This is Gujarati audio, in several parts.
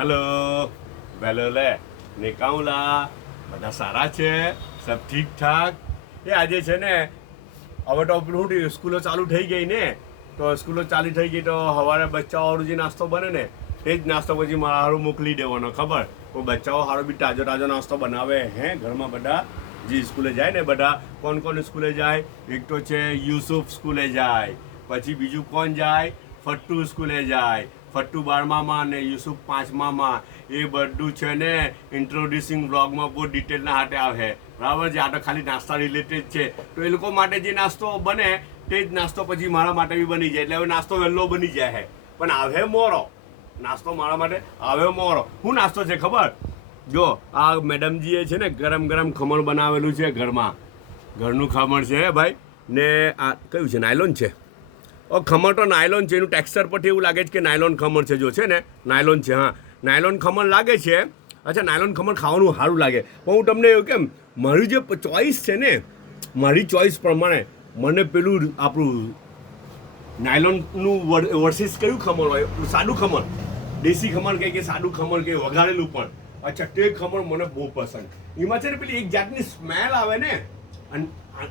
हेलो વેલોલે નિકાઉલા બધા સારા છે સબ ઠીક ઠાક એ આજે છે ને હવે તો પેલું શું સ્કૂલો ચાલુ થઈ ગઈ ને તો સ્કૂલો ચાલુ થઈ ગઈ તો સવારે બચ્ચાઓવાળું જે નાસ્તો બને ને તે જ નાસ્તો પછી મારા હારું મોકલી દેવાનો ખબર તો બચ્ચાઓ હારું બી તાજો તાજો નાસ્તો બનાવે હે ઘરમાં બધા જે સ્કૂલે જાય ને બધા કોણ કોણ સ્કૂલે જાય એક તો છે યુસુફ સ્કૂલે જાય પછી બીજું કોણ જાય ફટ્ટુ સ્કૂલે જાય ફટ્ટુ 12માં ને યુસુફ 5માં એ બધું છે ને ઇન્ટ્રોડ્યુસિંગ વ્લોગમાં બહુ ડિટેલના હાથે આવે બરાબર છે આ તો ખાલી નાસ્તા રિલેટેડ છે તો એ લોકો માટે જે નાસ્તો બને તે જ નાસ્તો પછી મારા માટે બી બની જાય એટલે હવે નાસ્તો વહેલો બની જાય છે પણ આવે મોરો નાસ્તો મારા માટે આવે મોરો શું નાસ્તો છે ખબર જો આ મેડમજીએ છે ને ગરમ ગરમ ખમણ બનાવેલું છે ઘરમાં ઘરનું ખમણ છે ભાઈ ને આ કયું છે નાયલોન છે ખમણ તો નાયલોન છે એનું ટેક્સચર પરથી એવું લાગે છે કે નાયલોન ખમણ છે જો છે ને નાયલોન છે હા નાયલોન ખમણ લાગે છે અચ્છા નાયલોન ખમણ ખાવાનું સારું લાગે પણ હું તમને એવું કેમ મારી જે ચોઈસ છે ને મારી ચોઈસ પ્રમાણે મને પેલું આપણું નાયલોનનું વર્સિસ કયું ખમણ હોય સાદું ખમણ દેશી ખમણ કે સાદું ખમણ કે વઘારેલું પણ અચ્છા તે ખમણ મને બહુ પસંદ એમાં છે ને પેલી એક જાતની સ્મેલ આવે ને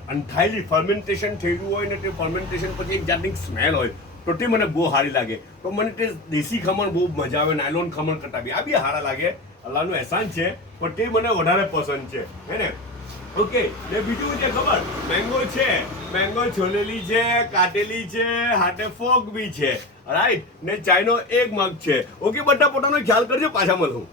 અનથાયેલી ફર્મેન્ટેશન થયેલું હોય ને તે ફર્મેન્ટેશન પછી એક જાતની સ્મેલ હોય તો તે મને બહુ સારી લાગે તો મને તે દેશી ખમણ બહુ મજા આવે નાયલોન ખમણ કરતા બી આ બી સારા લાગે અલ્લાહનું એહસાન છે પણ તે મને વધારે પસંદ છે હે ને ઓકે ને બીજું છે ખબર મેંગો છે મેંગો છોલેલી છે કાટેલી છે હાથે ફોક બી છે રાઈટ ને ચાયનો એક મગ છે ઓકે બધા પોતાનો ખ્યાલ કરજો પાછા મળું